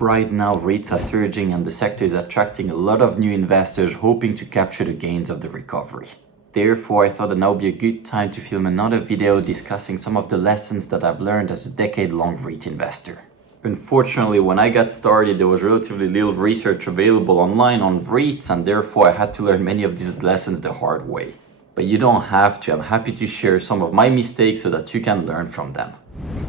Right now, REITs are surging and the sector is attracting a lot of new investors hoping to capture the gains of the recovery. Therefore, I thought that now would be a good time to film another video discussing some of the lessons that I've learned as a decade-long REIT investor. Unfortunately, when I got started, there was relatively little research available online on REITs, and therefore I had to learn many of these lessons the hard way. But you don't have to. I'm happy to share some of my mistakes so that you can learn from them.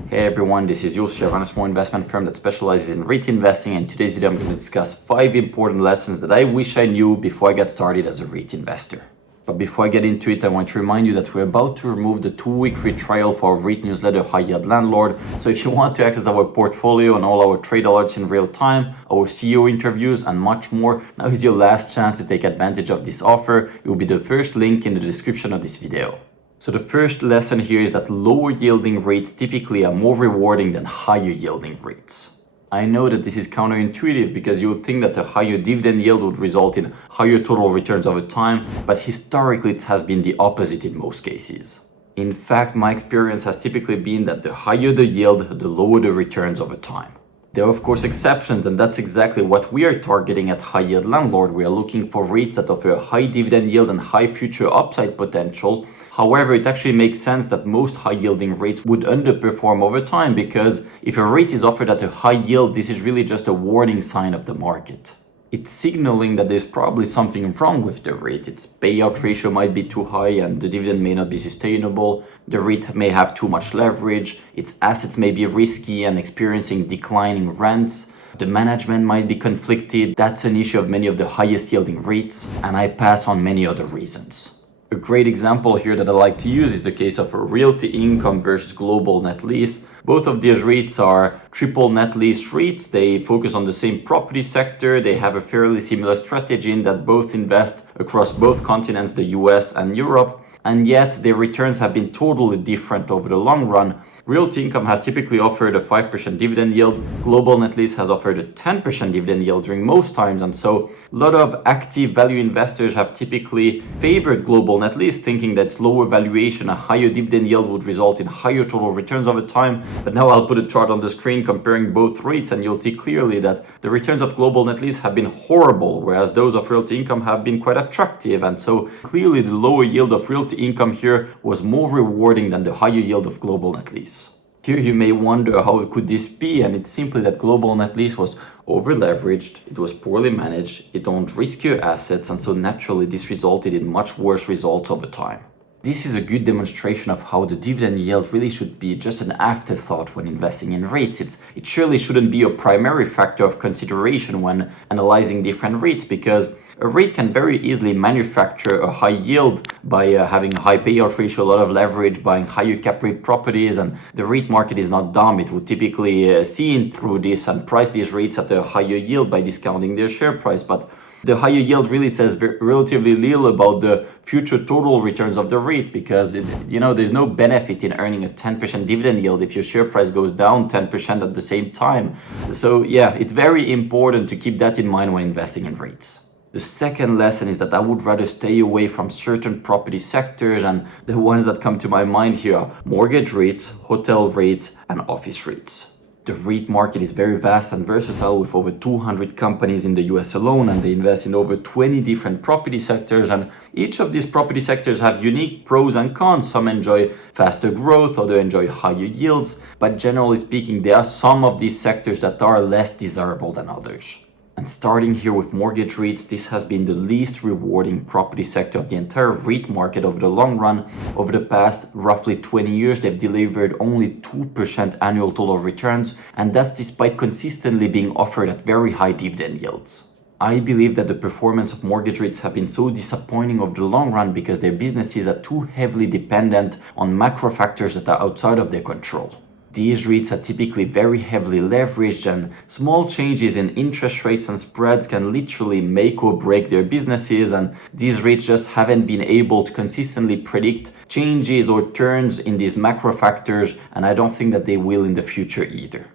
Hey everyone, this is Yos. I run a small investment firm that specializes in REIT investing, and in today's video I'm going to discuss 5 important lessons that I wish I knew before I got started as a REIT investor. But before I get into it, I want to remind you that we're about to remove the 2-week free trial for our REIT newsletter, High Yield Landlord. So if you want to access our portfolio and all our trade alerts in real time, our CEO interviews and much more, now is your last chance to take advantage of this offer. It will be the first link in the description of this video. So the first lesson here is that lower yielding REITs typically are more rewarding than higher yielding REITs. I know that this is counterintuitive because you would think that a higher dividend yield would result in higher total returns over time, but historically it has been the opposite in most cases. In fact, my experience has typically been that the higher the yield, the lower the returns over time. There are of course exceptions, and that's exactly what we are targeting at High Yield Landlord. We are looking for REITs that offer a high dividend yield and high future upside potential. However, it actually makes sense that most high-yielding REITs would underperform over time, because if a REIT is offered at a high yield, this is really just a warning sign of the market. It's signaling that there's probably something wrong with the REIT. Its payout ratio might be too high and the dividend may not be sustainable. The REIT may have too much leverage. Its assets may be risky and experiencing declining rents. The management might be conflicted. That's an issue of many of the highest yielding REITs, and I pass on many other reasons. A great example here that I like to use is the case of a realty income versus global net lease. Both of these REITs are triple net lease REITs. They focus on the same property sector. They have a fairly similar strategy in that both invest across both continents, the US and Europe, and yet their returns have been totally different over the long run. Realty income has typically offered a 5% dividend yield. Global net lease has offered a 10% dividend yield during most times, and so a lot of active value investors have typically favored global net lease, thinking that its lower valuation, a higher dividend yield would result in higher total returns over time. But now I'll put a chart on the screen comparing both REITs, and you'll see clearly that the returns of global net lease have been horrible, whereas those of realty income have been quite attractive. And so clearly the lower yield of realty income here was more rewarding than the higher yield of global net lease. Here you may wonder how could this be, and it's simply that global net lease was over-leveraged, it was poorly managed, it owned riskier assets, and so naturally this resulted in much worse results over time. This is a good demonstration of how the dividend yield really should be just an afterthought when investing in REITs. It surely shouldn't be a primary factor of consideration when analyzing different REITs, because a REIT can very easily manufacture a high yield by having a high payout ratio, a lot of leverage, buying higher cap rate properties, and the REIT market is not dumb. It would typically see through this and price these REITs at a higher yield by discounting their share price. But the higher yield really says relatively little about the future total returns of the REIT, because there's no benefit in earning a 10% dividend yield if your share price goes down 10% at the same time. So yeah, it's very important to keep that in mind when investing in REITs. The second lesson is that I would rather stay away from certain property sectors, and the ones that come to my mind here are mortgage REITs, hotel REITs, and office REITs. The REIT market is very vast and versatile, with over 200 companies in the US alone, and they invest in over 20 different property sectors, and each of these property sectors have unique pros and cons. Some enjoy faster growth, others enjoy higher yields, but generally speaking there are some of these sectors that are less desirable than others. And starting here with mortgage REITs, this has been the least rewarding property sector of the entire REIT market over the long run. Over the past roughly 20 years, they've delivered only 2% annual total returns, and that's despite consistently being offered at very high dividend yields. I believe that the performance of mortgage REITs have been so disappointing over the long run because their businesses are too heavily dependent on macro factors that are outside of their control. These REITs are typically very heavily leveraged, and small changes in interest rates and spreads can literally make or break their businesses, and these REITs just haven't been able to consistently predict changes or turns in these macro factors, and I don't think that they will in the future either.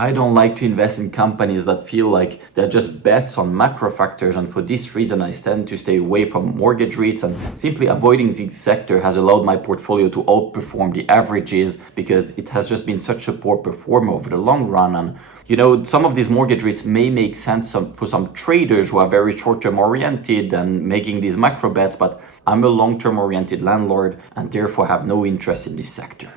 I don't like to invest in companies that feel like they're just bets on macro factors, and for this reason I tend to stay away from mortgage REITs, and simply avoiding this sector has allowed my portfolio to outperform the averages because it has just been such a poor performer over the long run. And some of these mortgage REITs may make sense for some traders who are very short-term oriented and making these macro bets, but I'm a long-term oriented landlord and therefore have no interest in this sector.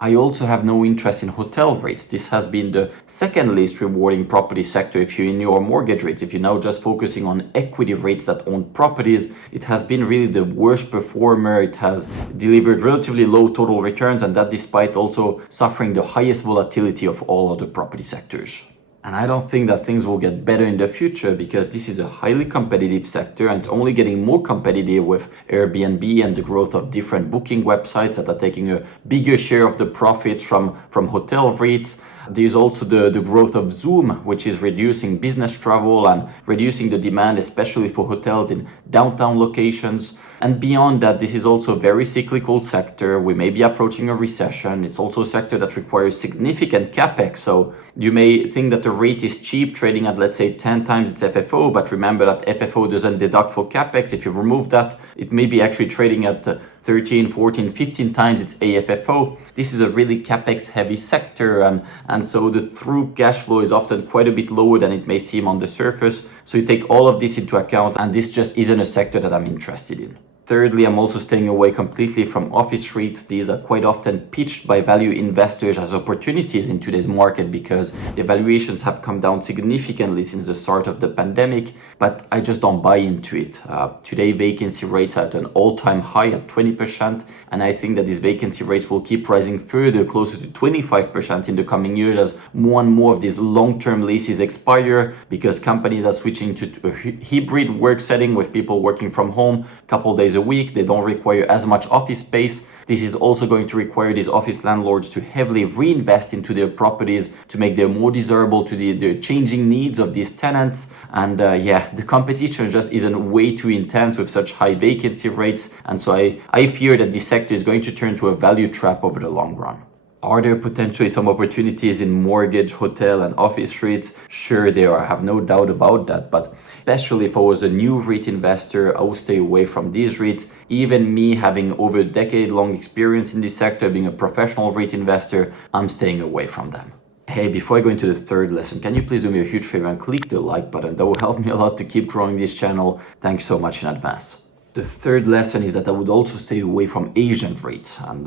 I also have no interest in hotel REITs. This has been the second least rewarding property sector if you're in your mortgage REITs. If you're now just focusing on equity REITs that own properties, it has been really the worst performer. It has delivered relatively low total returns, and that despite also suffering the highest volatility of all other property sectors. And I don't think that things will get better in the future because this is a highly competitive sector, and it's only getting more competitive with Airbnb and the growth of different booking websites that are taking a bigger share of the profits from hotel REITs. There's also the growth of Zoom, which is reducing business travel and reducing the demand, especially for hotels in downtown locations. And beyond that, this is also a very cyclical sector. We may be approaching a recession. It's also a sector that requires significant capex. So you may think that the REIT is cheap, trading at, let's say, 10 times its FFO, but remember that FFO doesn't deduct for capex. If you remove that, it may be actually trading at 13, 14, 15 times its AFFO. This is a really capex heavy sector, and so the true cash flow is often quite a bit lower than it may seem on the surface. So you take all of this into account, and this just isn't a sector that I'm interested in. Thirdly, I'm also staying away completely from office REITs. These are quite often pitched by value investors as opportunities in today's market because the valuations have come down significantly since the start of the pandemic, but I just don't buy into it. Today, vacancy rates are at an all-time high at 20%, and I think that these vacancy rates will keep rising further, closer to 25% in the coming years as more and more of these long-term leases expire because companies are switching to a hybrid work setting with people working from home a couple days a week. They don't require as much office space. This is also going to require these office landlords to heavily reinvest into their properties to make them more desirable to the changing needs of these tenants. And the competition just isn't way too intense with such high vacancy rates. And so I fear that this sector is going to turn to a value trap over the long run. Are there potentially some opportunities in mortgage, hotel, and office REITs? Sure, there are. I have no doubt about that. But especially if I was a new REIT investor, I would stay away from these REITs. Even me having over a decade-long experience in this sector, being a professional REIT investor, I'm staying away from them. Hey, before I go into the third lesson, can you please do me a huge favor and click the like button? That will help me a lot to keep growing this channel. Thanks so much in advance. The third lesson is that I would also stay away from Asian REITs. And,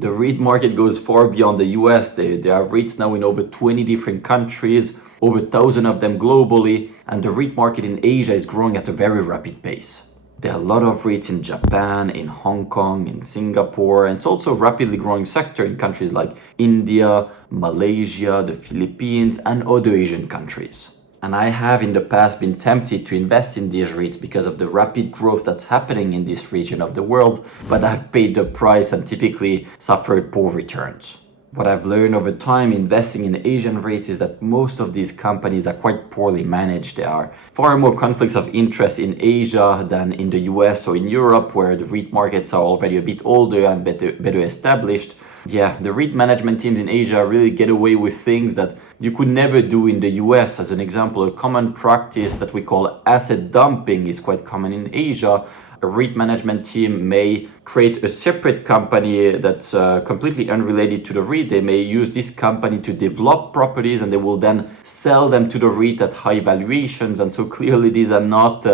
the REIT market goes far beyond the US. There are REITs now in over 20 different countries, over 1,000 of them globally. And the REIT market in Asia is growing at a very rapid pace. There are a lot of REITs in Japan, in Hong Kong, in Singapore, and it's also a rapidly growing sector in countries like India, Malaysia, the Philippines, and other Asian countries. And I have in the past been tempted to invest in these REITs because of the rapid growth that's happening in this region of the world, but I've paid the price and typically suffered poor returns. What I've learned over time investing in Asian REITs is that most of these companies are quite poorly managed. There are far more conflicts of interest in Asia than in the US or in Europe, where the REIT markets are already a bit older and better established. The REIT management teams in Asia really get away with things that you could never do in the US. As an example, a common practice that we call asset dumping is quite common in Asia. A REIT management team may create a separate company that's completely unrelated to the REIT. They may use this company to develop properties and they will then sell them to the REIT at high valuations. And so clearly these are not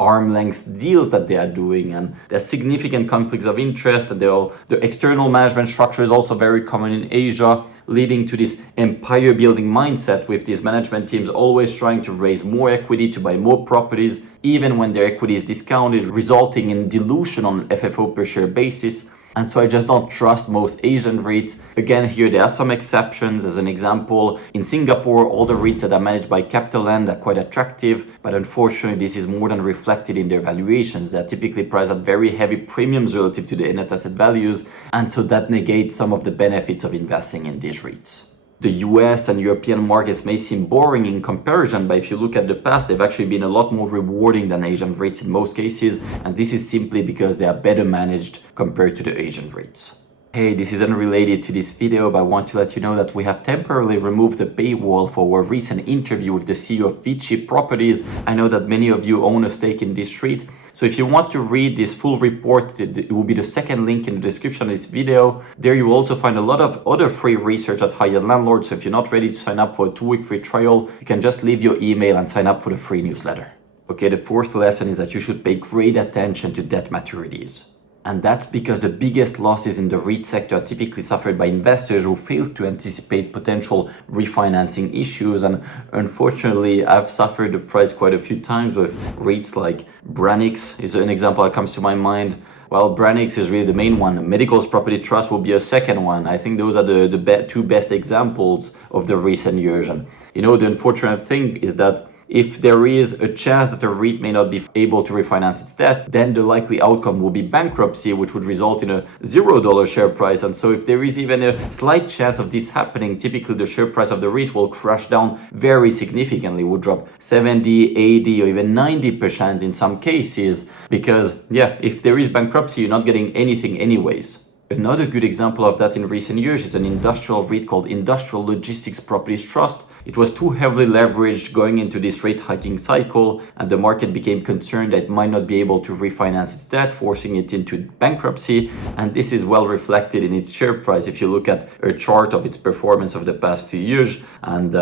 arm's length deals that they are doing. And there's significant conflicts of interest. And the external management structure is also very common in Asia, leading to this empire building mindset with these management teams always trying to raise more equity to buy more properties, even when their equity is discounted, resulting in dilution on an FFO per share basis. And so I just don't trust most Asian REITs. Again, here there are some exceptions. As an example, in Singapore, all the REITs that are managed by CapitaLand are quite attractive, but unfortunately this is more than reflected in their valuations. They're typically priced at very heavy premiums relative to the net asset values, and so that negates some of the benefits of investing in these REITs. The US and European markets may seem boring in comparison, but if you look at the past, they've actually been a lot more rewarding than Asian REITs in most cases, and this is simply because they are better managed compared to the Asian REITs. Hey, this is unrelated to this video, but I want to let you know that we have temporarily removed the paywall for our recent interview with the CEO of YCHARTS Properties. I know that many of you own a stake in this REIT. So if you want to read this full report, it will be the second link in the description of this video. There you will also find a lot of other free research at high-yield landlords. So if you're not ready to sign up for a 2-week free trial, you can just leave your email and sign up for the free newsletter. Okay, the fourth lesson is that you should pay great attention to debt maturities. And that's because the biggest losses in the REIT sector are typically suffered by investors who fail to anticipate potential refinancing issues. And unfortunately, I've suffered the price quite a few times with REITs like Branix is an example that comes to my mind. Well, Branix is really the main one. Medical's Property Trust will be a second one. I think those are the two best examples of the recent years. And the unfortunate thing is that if there is a chance that a REIT may not be able to refinance its debt, then the likely outcome will be bankruptcy, which would result in a $0 share price. And so if there is even a slight chance of this happening, typically the share price of the REIT will crash down very significantly, would drop 70, 80, or even 90% in some cases. Because, if there is bankruptcy, you're not getting anything anyways. Another good example of that in recent years is an industrial REIT called Industrial Logistics Properties Trust. It was too heavily leveraged going into this rate hiking cycle, and the market became concerned that it might not be able to refinance its debt, forcing it into bankruptcy. And this is well reflected in its share price if you look at a chart of its performance of the past few years. And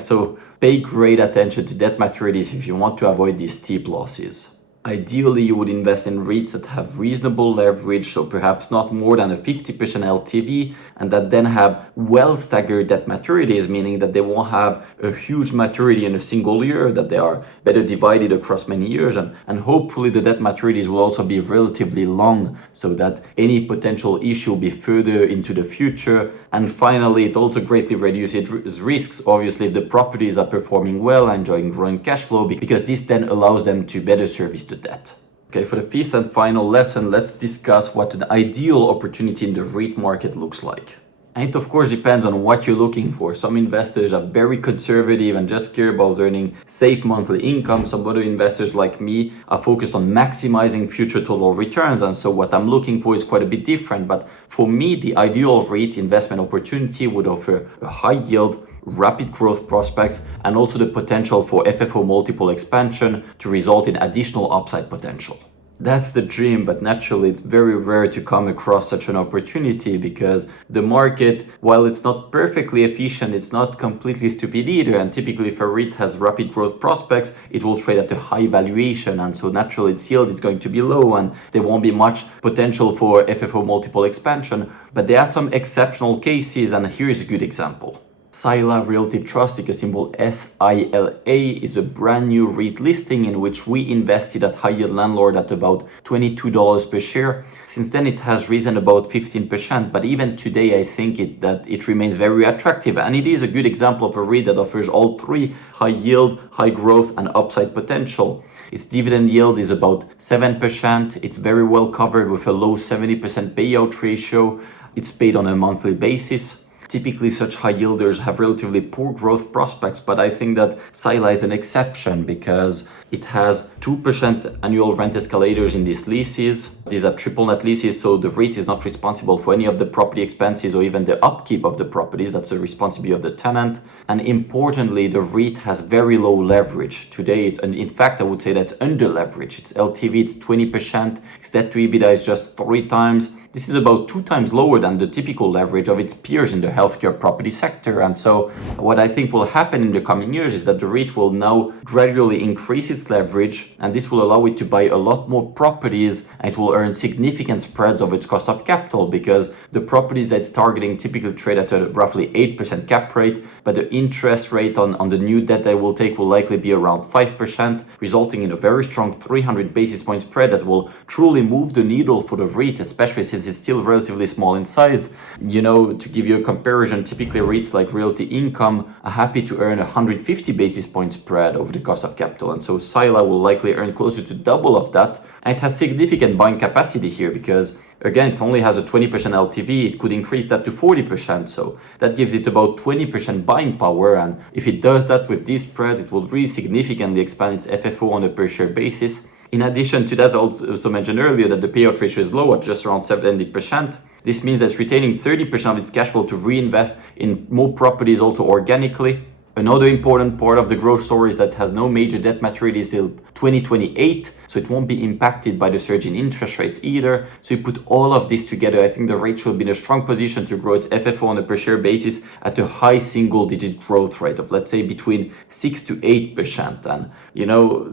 so pay great attention to debt maturities if you want to avoid these steep losses. Ideally, you would invest in REITs that have reasonable leverage, so perhaps not more than a 50% LTV, and that then have well staggered debt maturities, meaning that they won't have a huge maturity in a single year, that they are better divided across many years, and hopefully the debt maturities will also be relatively long, so that any potential issue will be further into the future. And finally, it also greatly reduces risks, obviously, if the properties are performing well, enjoying growing cash flow, because this then allows them to better service the debt. Okay, for the fifth and final lesson, let's discuss what an ideal opportunity in the REIT market looks like. And it of course depends on what you're looking for. Some investors are very conservative and just care about earning safe monthly income. Some other investors like me are focused on maximizing future total returns. And so what I'm looking for is quite a bit different. But for me, the ideal REIT investment opportunity would offer a high yield, rapid growth prospects, and also the potential for FFO multiple expansion to result in additional upside potential. That's the dream, but naturally it's very rare to come across such an opportunity because the market, while it's not perfectly efficient, it's not completely stupid either. And typically if a REIT has rapid growth prospects, it will trade at a high valuation. And so naturally its yield is going to be low and there won't be much potential for FFO multiple expansion. But there are some exceptional cases, and here is a good example. Sila Realty Trust, ticker symbol SILA, is a brand new REIT listing in which we invested at high-yield landlord at about $22 per share. Since then, it has risen about 15%, but even today, I think that it remains very attractive. And it is a good example of a REIT that offers all three: high yield, high growth, and upside potential. Its dividend yield is about 7%. It's very well covered with a low 70% payout ratio. It's paid on a monthly basis. Typically, such high yielders have relatively poor growth prospects, but I think that Sila is an exception because it has 2% annual rent escalators in these leases. These are triple net leases, so the REIT is not responsible for any of the property expenses or even the upkeep of the properties. That's the responsibility of the tenant. And importantly, the REIT has very low leverage. Today, in fact, I would say that's under leverage. Its LTV is 20%. Its debt to EBITDA is just 3 times. This is about 2 times lower than the typical leverage of its peers in the healthcare property sector. And so what I think will happen in the coming years is that the REIT will now gradually increase its leverage, and this will allow it to buy a lot more properties, and it will earn significant spreads of its cost of capital because the properties that it's targeting typically trade at a roughly 8% cap rate, but the interest rate on the new debt they will take will likely be around 5%, resulting in a very strong 300 basis point spread that will truly move the needle for the REIT, especially since it's still relatively small in size. To give you a comparison, typically REITs like Realty Income are happy to earn 150 basis point spread over the cost of capital. And so Sila will likely earn closer to double of that. And it has significant buying capacity here because, again, it only has a 20% LTV. It could increase that to 40%. So that gives it about 20% buying power. And if it does that with these spreads, it will really significantly expand its FFO on a per share basis. In addition to that, I also mentioned earlier that the payout ratio is low at just around 70%. This means that it's retaining 30% of its cash flow to reinvest in more properties also organically. Another important part of the growth story is that it has no major debt maturities till 2028, so it won't be impacted by the surge in interest rates either. So you put all of this together, I think the REIT should be in a strong position to grow its FFO on a per share basis at a high single-digit growth rate of, let's say, between 6 to 8%. And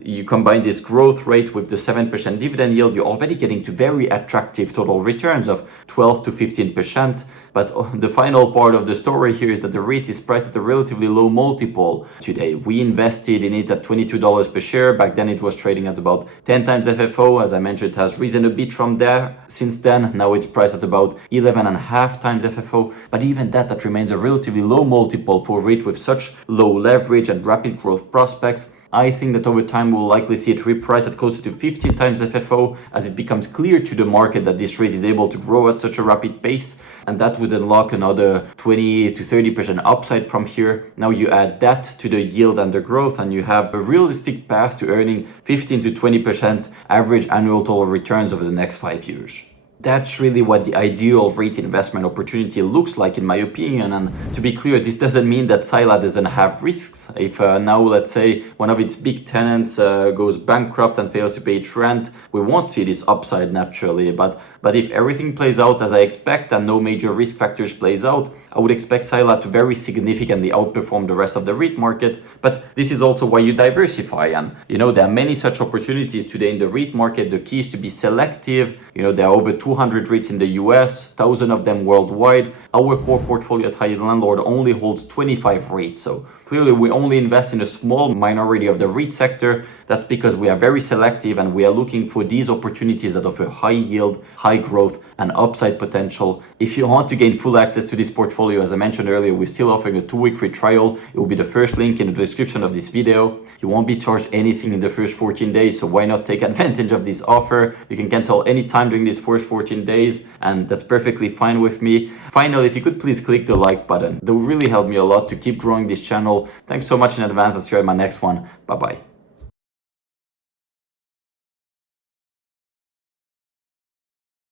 you combine this growth rate with the 7% dividend yield, you're already getting to very attractive total returns of 12 to 15%. But the final part of the story here is that the REIT is priced at a relatively low multiple today. We invested in it at $22 per share. Back then it was trading at about 10 times FFO. As I mentioned, it has risen a bit from there since then. Now it's priced at about 11.5 times FFO. But even that remains a relatively low multiple for a REIT with such low leverage and rapid growth prospects. I think that over time we'll likely see it repriced at closer to 15 times FFO as it becomes clear to the market that this REIT is able to grow at such a rapid pace, and that would unlock another 20 to 30% upside from here. Now you add that to the yield and the growth and you have a realistic path to earning 15 to 20% average annual total returns over the next 5 years. That's really what the ideal REIT investment opportunity looks like, in my opinion. And to be clear, this doesn't mean that Sila doesn't have risks. If now, let's say, one of its big tenants goes bankrupt and fails to pay its rent, we won't see this upside naturally. But if everything plays out as I expect and no major risk factors plays out, I would expect Sila to very significantly outperform the rest of the REIT market. But this is also why you diversify. And, there are many such opportunities today in the REIT market. The key is to be selective. There are over 200 REITs in the US, 1,000 of them worldwide. Our core portfolio at High Yield Landlord only holds 25 REITs. So clearly, we only invest in a small minority of the REIT sector. That's because we are very selective and we are looking for these opportunities that offer high yield, high growth, and upside potential. If you want to gain full access to this portfolio, as I mentioned earlier, we're still offering a 2-week free trial. It will be the first link in the description of this video. You won't be charged anything in the first 14 days, so why not take advantage of this offer? You can cancel any time during these first 14 days, and that's perfectly fine with me. Finally, if you could please click the like button. That will really help me a lot to keep growing this channel. Thanks so much in advance. I'll see you in my next one. Bye-bye.